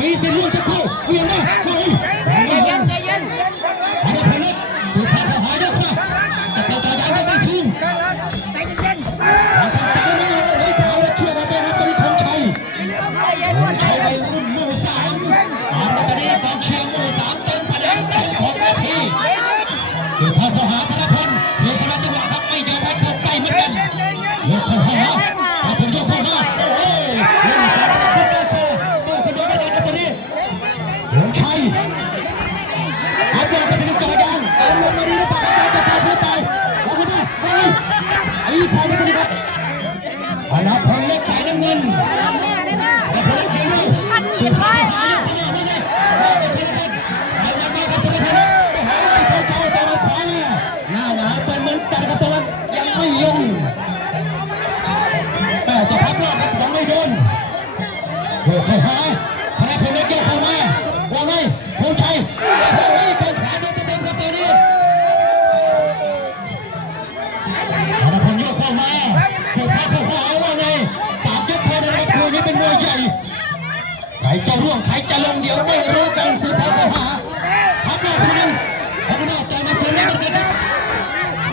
มีสิลูกจะเข้าเวียนมาเข้าเลยใจเย็นอะไรพลัดสุดท้ายเขาหายได้ครับแต่ต่อจากนั้นไม่ทิ้งใจเย็นทางซ้ายมือไว้เท้าและเชื่อมาเป็นนักบอลของชัยชัยไปรุ่นมือ3ตามตอนนี้กองเชียร์มือ3เต็มแสดงเต็มของเวทีสุดท้ายเขาหาธนพลเลี้ยงธนจังหวะครับไม่ยอมให้เข้าไปเหมือนกันยกเข้ามาเอาผมยกเข้ามาโอ้โหเล่นสองคนต่อโคต้องกระโดดไปกันตัวนี้หงชัยเอาตัวไปถึงจ่อยางเอาลงมาดีหรือเปล่าจะพาเพื่อตายเอาคนนี้ไปไอ้พอไปถึงครับธนพลเล็กสายน้ำเงินธนพลเล็กเดียวสุดท้ายหายขนาดนี้เลยได้แต่ทีละคนไปมากับทีละคนโอ้โหเขาเจ้าตัวมาขวาเลยหน้าหนาตัวเหมือนกันกับตัวยังไม่ยงแต่จะพักรอบครับยังไม่โดนโอ้โหหาธนพลเล็กยกเข้ามาว่าไงธงชัยโอ้โหเต็มขาโดนเต็มกับตัวนี้ธนพลยกเข้ามาสุดท้ายเขาหาว่าไง3 ยกเท่านั้นครับคู่นี้เป็นมวยใหญ่ใครจะร่วงใครจะลงเดี๋ยวไม่รู้กันสุดท้ายเขาหาพักรอบนึงพักรอบแต่มาเซ็นไม่เป็นครับ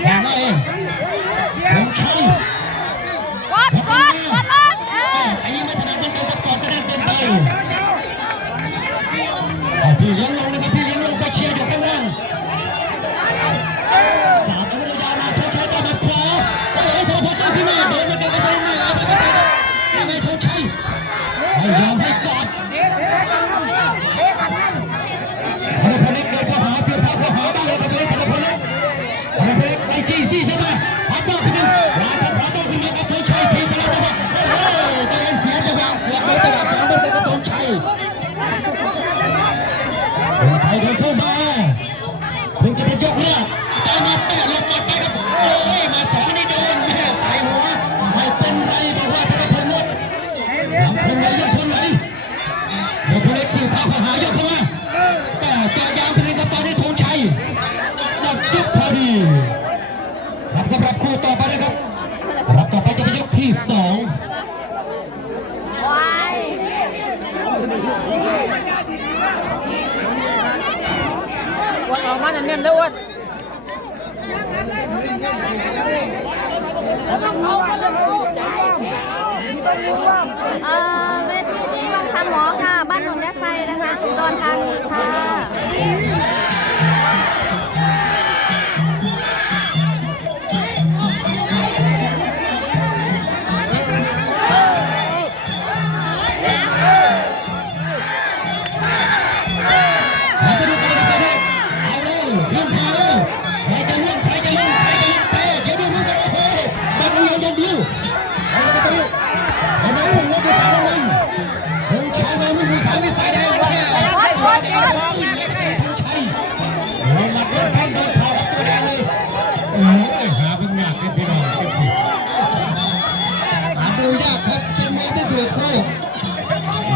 อย่างไรธงชัยไอ้ไม่ถนัดมันจะสับสนจะได้เกินไปพี่เลี้ยงลงนะครับพี่เลี้ยงลงไปเชียร์อยู่ข้างล่าง3 อนุญามาธงชัยต่อมาขวาโอ้ยธนพลตั้งขึ้นมาเดินมาเดินกันไปไม่เอาไม่ได้ยังไงธงชัยไม่ยอมให้กอดธนพลเล็กเดินเข้าหาเสียบเท้าเข้าหาบ้างเลยกับธนพลเล็กไปจี้ใช่ไหมพักต่อไปหนึ่งลาพักต่อขึ้นมากับธงชัยทีชนะจังหวะโอ้โหตัวเองเสียจังหวะเกือบเลยจังหวะ2 เดินกับธงชัยธงชัยเดินเข้ามาเพิ่งจะเป็นยกแรกแต่มาแปะลงมาไปกับโอ้ยมา2นี่โดนแม่ใส่หัวไม่เป็นไรบอกว่าธนพลเล็กยังทนไหวยังทนไหวธนพลเล็กสี่ข้าเข้าหายกเข้ามาแต่เจาะยางไปเลยกับตอนนี้ธงชัยหมดยกพอดีรับสำหรับคู่ต่อไปนะครับรับต่อไปจะเป็นยกที่2วันออกมาเน้นๆด้วยวันเวทีนี้ลงสมอค่ะบ้านหนองยะไซนะคะอุดรธานีค่ะ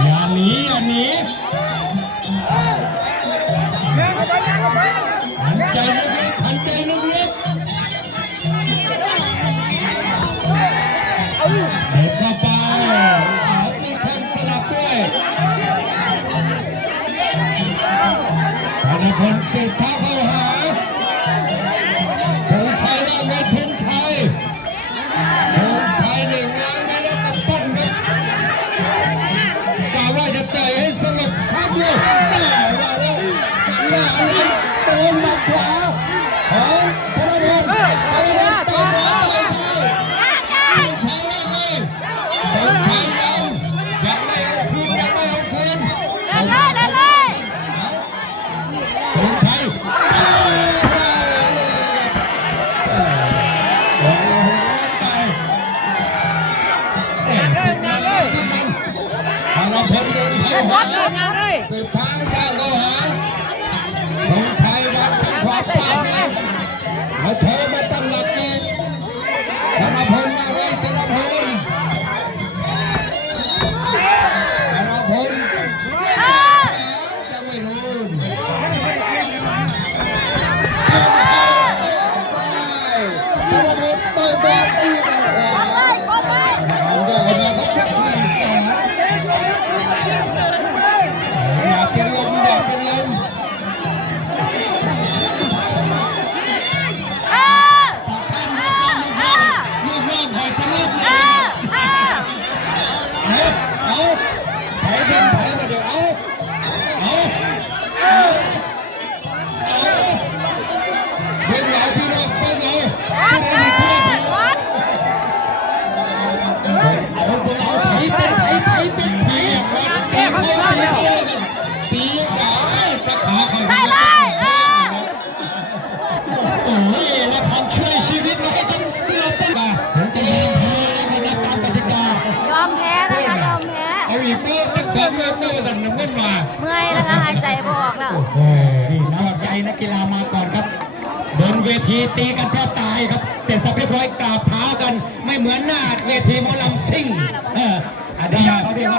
อย่าหนีหันใจลึกๆหันใจลึกๆ เงินเนี่ยสั่นน้ำเงินมา เมื่อยนะคะหายใจบ่ออกแล้ว นี่น้ำใจนักกีฬามาก่อนครับบนเวทีตีกันแทบตายครับเสร็จสับเรียบร้อยกราบเท้ากันไม่เหมือนหน้าเวทีหมอลำซิ่งอันนี้เขาเรียกว่า